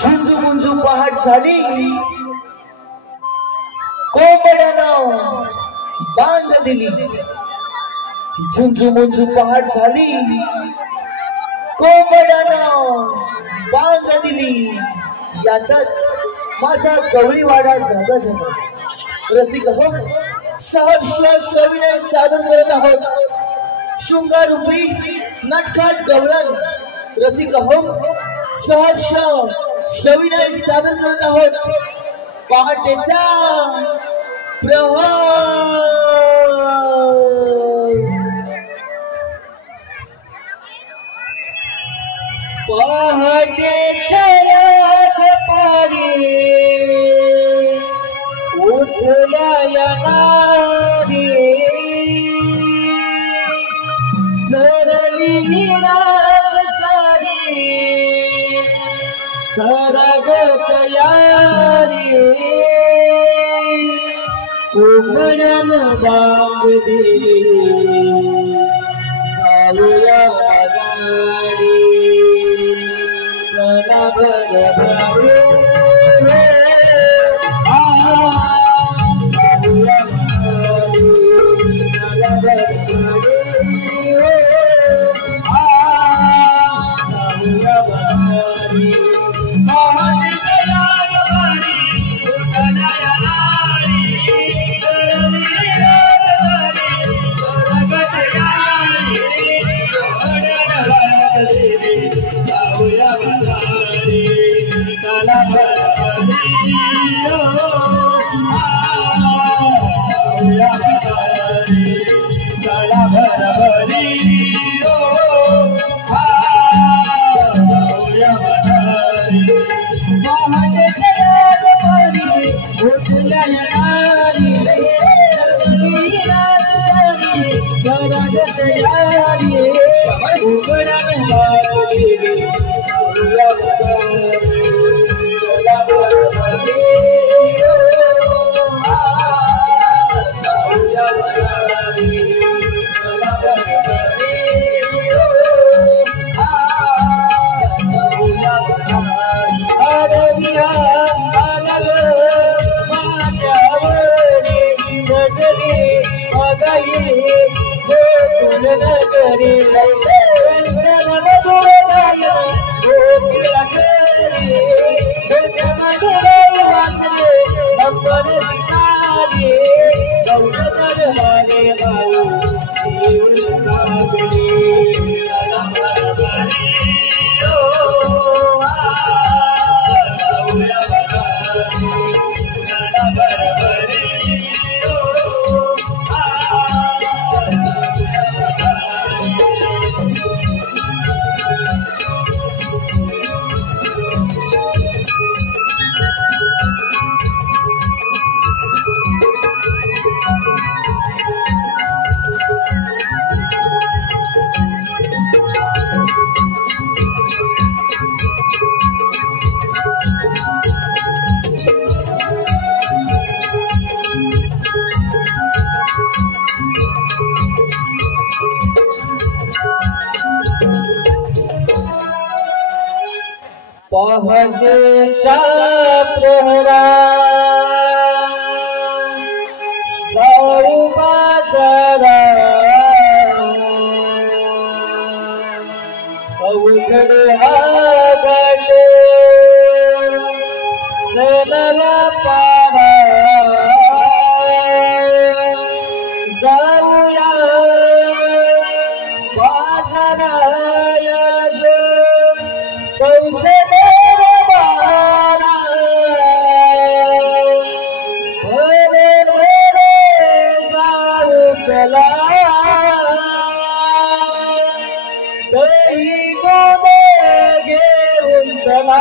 झुंजू मुंजू पहाट झाली कोंबड्यानं बांध दिली झुंजू मुंजू पहाट झाली कोंबड्यानं बांध दिली यातच माझा गवळीवाडा जागा झाला रसिक हो सहर्ष सविनय सादर करत आहोत शृंगारूपी नटखट गवळण रसिक हो सहर्ष सविनय सादर करत आहोत पहाटेचा प्रवाह पहाटेच्या रातपारी उठल्या येणारी सरली रात सारी सरगत यारी उघडन बांधली जाऊया गाडी चला बरं पहाटेच्या प्रहरा जाऊ बाजारा अवघड आगाले चलला पारा जाऊया बाजाराया कौशल चला दही गोदे घेऊन चला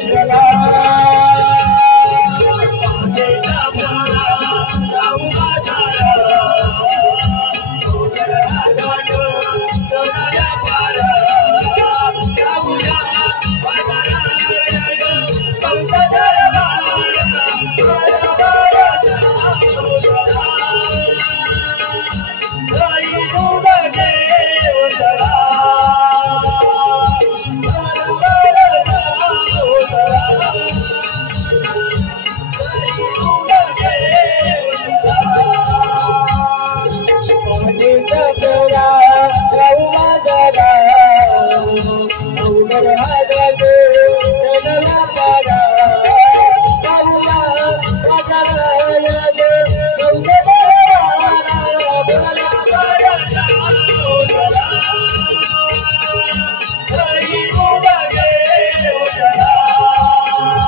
चला दही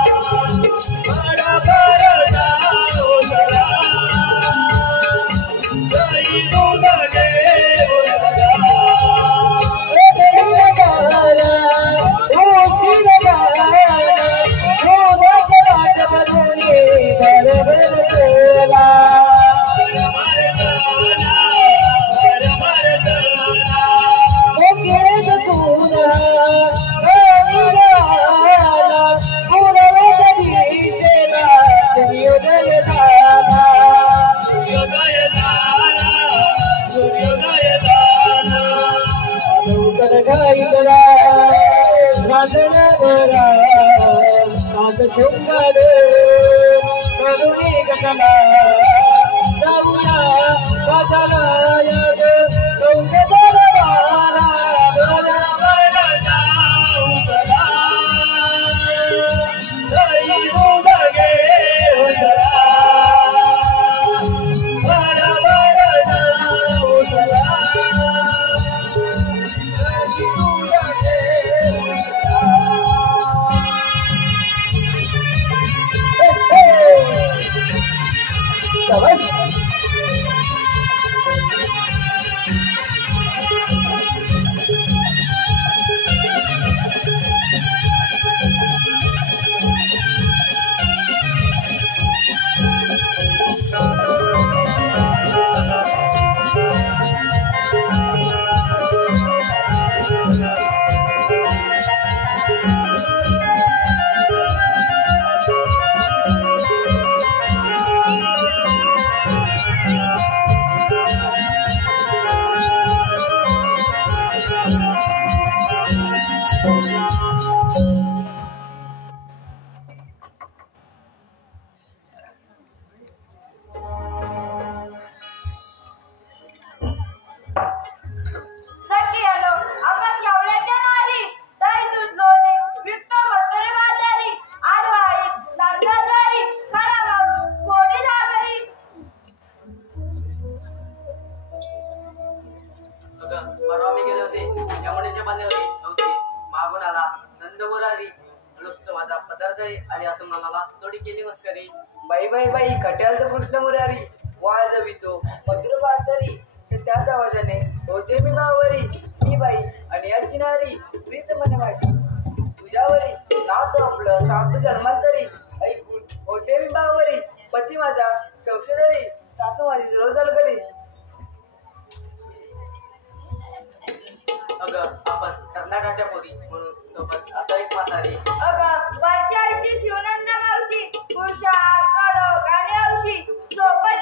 गोदे घेऊन चला बाई बाई बाई खट्याल तर कृष्ण मुरारी वाजवितो मधुर बासरी त्याच आवाजाने होते मी बावरी मी बाई आणि याची नारी प्रीत मन माझी तुझ्यावरी नाव आपलं सात जन्मांतरी ऐकून होते मी बावरी पती माझा संशोधरी सासू माझी रोजल करी. अगं आपण कर्नाटकच्या पोरी म्हणून सोबत असा एक म्हातारी अगं वरच्या आईची शिवनंदा मावशी हुशार कडक आणि औशी सोबत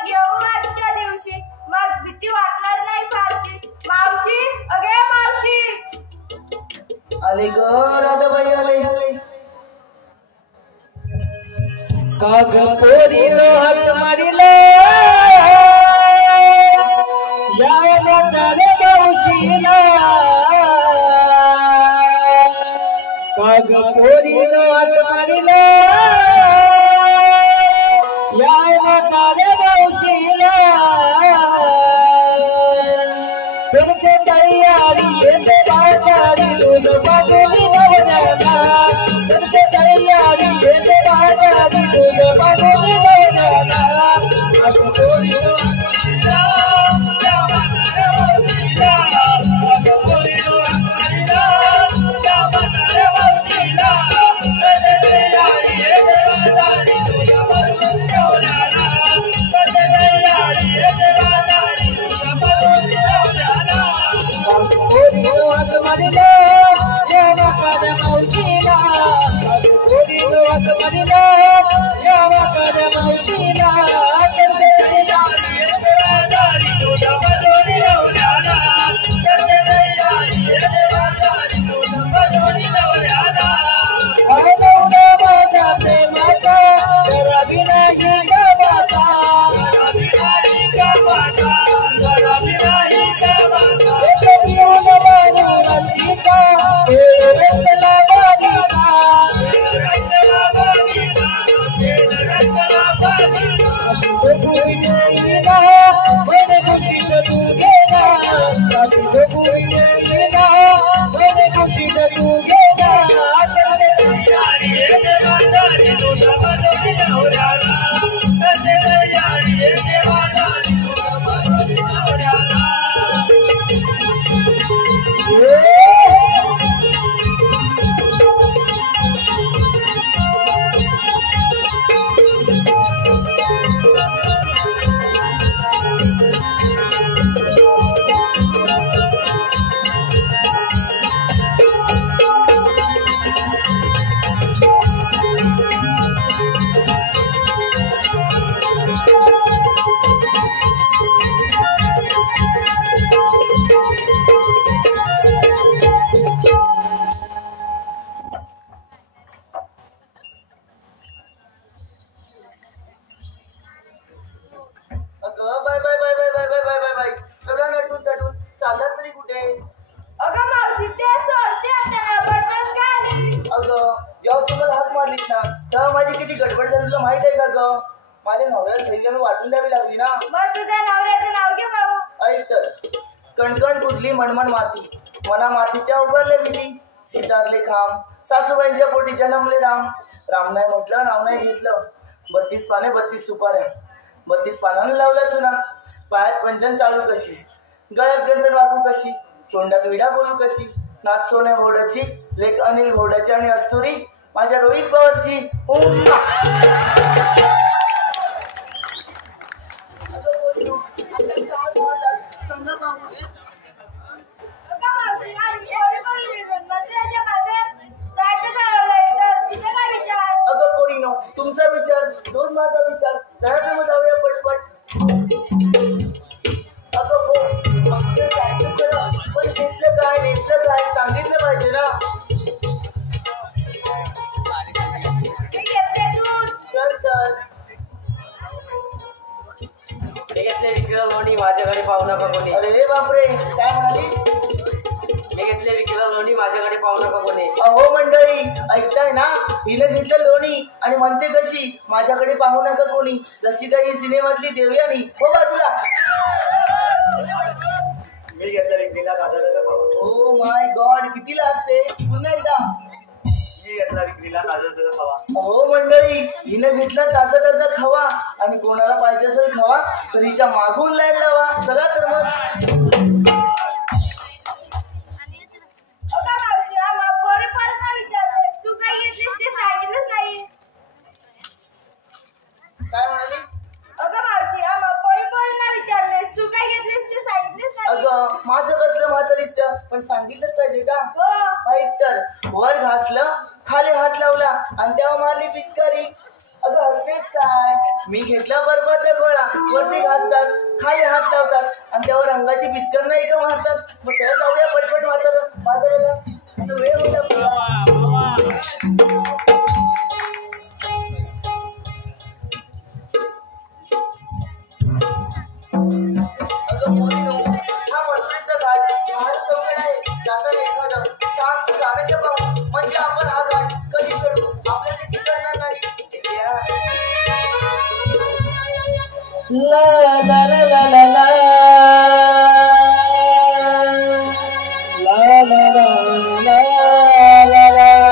आले ग राधाबाई आले काग पोरीनो हात मारिले या म्हातारे मावशीला काग पोरीनो हात मारिले या म्हातारे मावशीला करते तयारी येते बाजारी दूध पाजून नवऱ्याला करते तयारी येते बाजारी दूध पाजून नवऱ्याला काग पोरीनो जेव्हा तुम्हाला हाक मारलीस ना तेव्हा माझी किती गडबड झाली तुला माहित आहे का ग? माझ्या नवऱ्याला सैल्यानं वाटून द्यावी लागली ना. मग तुझ्या नवऱ्याचं नाव घे बाळू. ऐक तर कणकण कुठली मनमन माती मना मातीच्या उभारले विधी सितारले खांब सासूबाईंच्या पोटी जन्मले राम. राम नाही म्हटलं नाव नाही घेतलं 32 पाने 32 सुपाऱ्या 32 पानानं लावला चुना. पायात पंजन चालू कशी गळ्यात गंधन वाकू कशी तोंडात विडा बोलू कशी नाक सोन्या घोड्याची लेक अनिल घोड्याची आणि अस्तुरी माझ्या रोहित पवारची. अगं पोरीनो तुमचा विचार दोन माझा विचार जरा तुम्ही जाऊया पटपट. अगं पण घेतलं काय नेसलं काय सांगितलं पाहिजे ना. घेतले विक्रीला लोणी माझ्याकडे पाहू नका कोणी. अरे बापरे काय म्हणाली? मी घेतले विक्रीला लोणी माझ्याकडे पाहू नका कोणी. अहो मंडळी ऐकताय ना हिने घेतलं लोणी आणि म्हणते कशी माझ्याकडे पाहू नका कोणी जशी काही सिनेमातली देवयानी. हो बाजूला. मी घेतल्या विक्रीला काजळाचा खवा. ओ माय गॉड कितीला असते पुन्हा एकदा. मी घेतला विक्रीला काजळाचा खवा. अहो मंडळी हिने घेतला ताजा ताजा खवा आणि कोणाला पाहिजे असेल खवा तर हिच्या मागून लाईन लावा. चला तर मग. काय म्हणाली? अगं माझं कसलं म्हातारीचं पण सांगितलंच पाहिजे का? ऐक तर वर घासलं खाली हात लावला आणि तेव्हा मारली पिचकारी. अगं हसतेच काय? मी घेतला बर्फाचा गोळा वरती घासतात खाली हात लावतात आणि त्यावर रंगाची पिचकार नाही का मारतात. मग तेव्हा जाऊया पटपट म्हातारं बाजाराला. तो वेळ होता पुरा. अगं मोदीनो, हा मथुरेचा घाट फार चौकट आहे. जाताना एखादं छानसं झाडाचं पाहू म्हणजे आपण हा घाट कधी चढू आपल्याला ते कळणार नाही. ला ला ला ला ला ला ला ला ला ला ला ला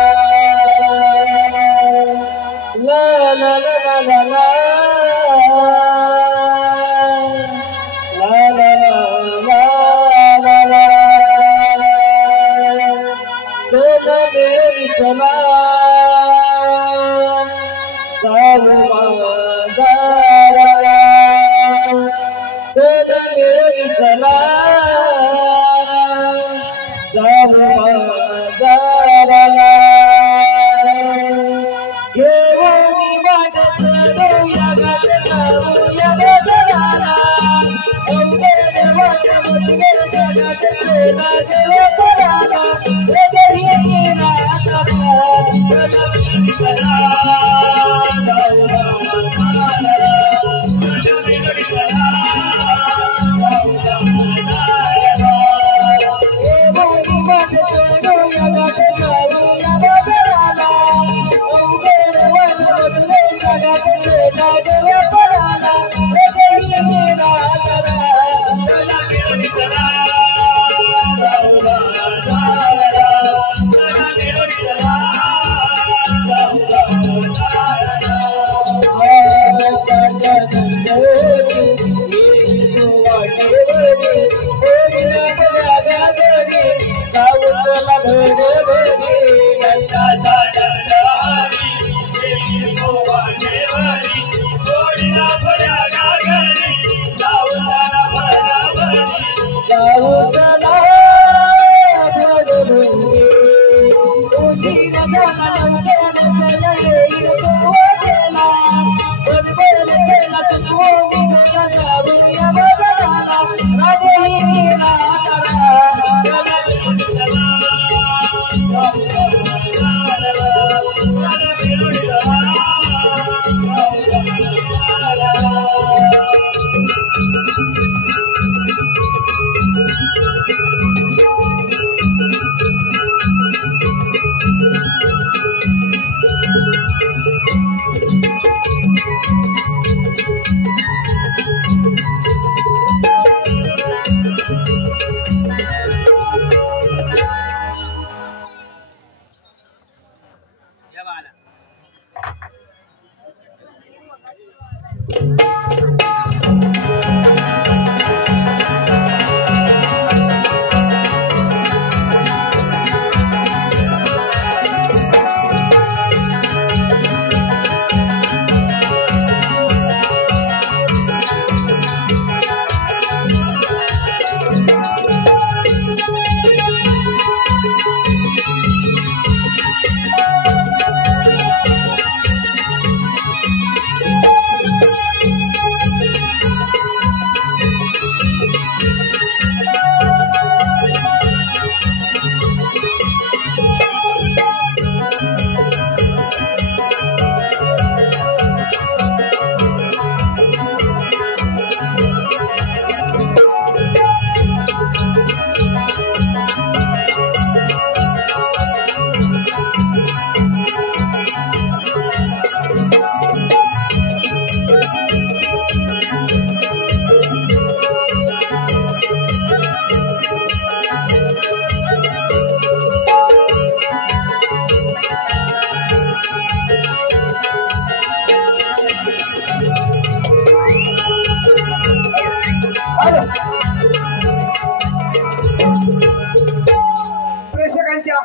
प्रेक्षकांच्या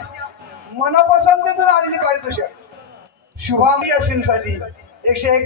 मनपसंतीतून आलेली पारितोषिक शुभामी असीमसाठी 101